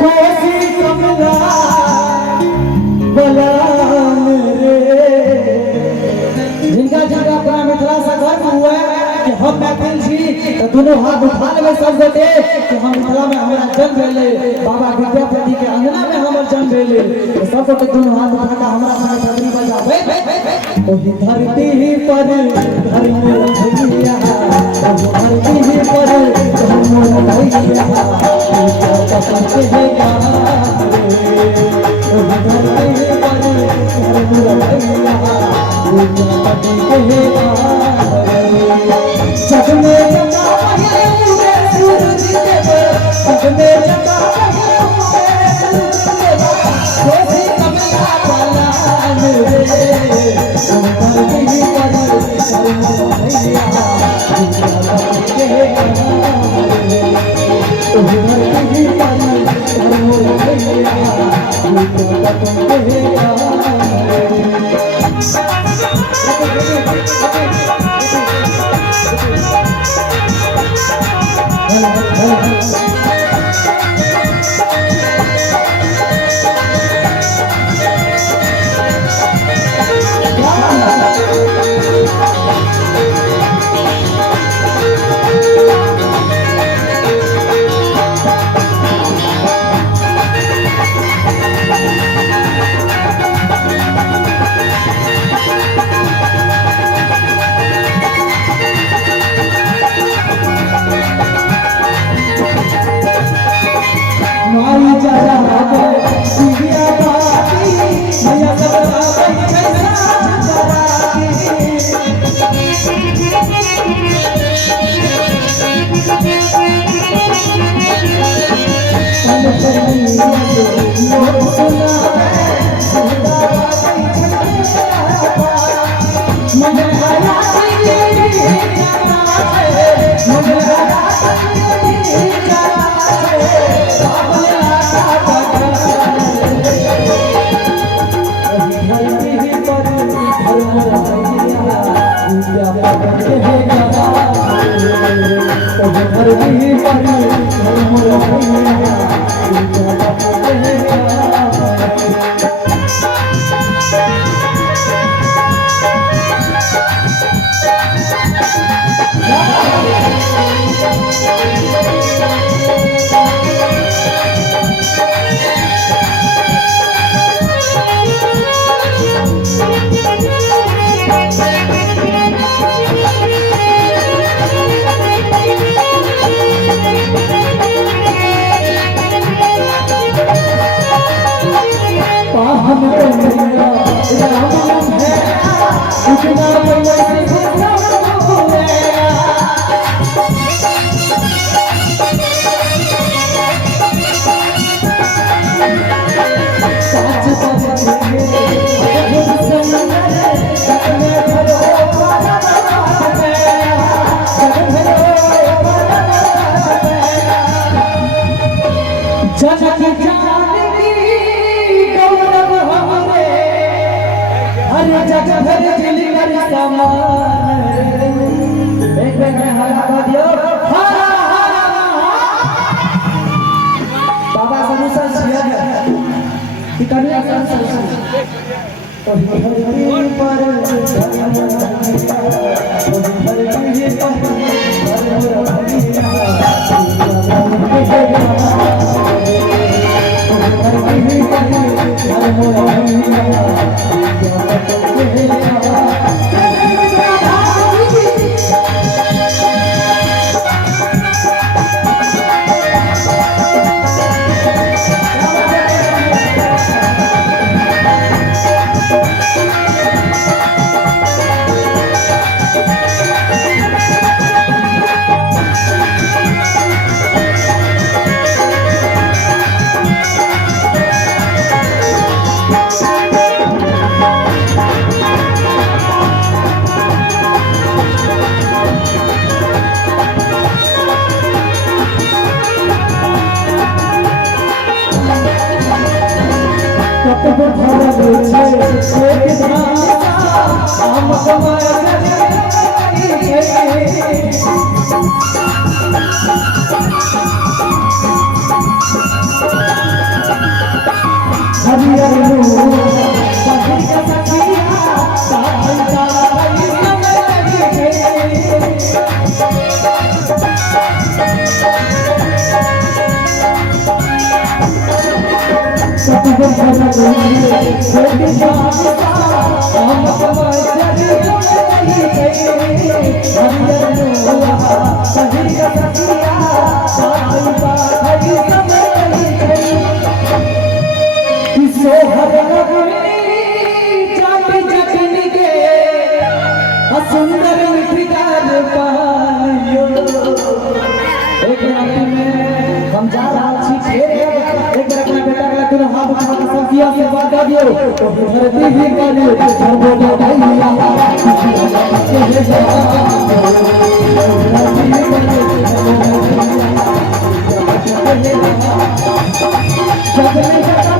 कोसी कमला बलान रे। जिनका जिनका अपना मिथिला से गर्व हुआ कि हम मैथिल छी तो दोनों हाथ उठा लेबे सब गोटे कि हम मिथिला में हमारा जन्म भेले, बाबा विद्यापति के अंगना में हमर जन्म भेले। तो सब गोटे दोनों हाथ उठा के हमरा संग छतरी बजाबे। ओही धरती पर धर्म भैया, धरती पर धर्म भैया, करते हैं हरियर सखी का सखिया सावंता सुंदर मिठीदार पायो एक रात में हम जा रहा छी खेत एक रखना बेटा का तुम हाथ उठा के सब किया से बात कर दियो तो धरती भी कर दियो घर बोलो भैया जब नहीं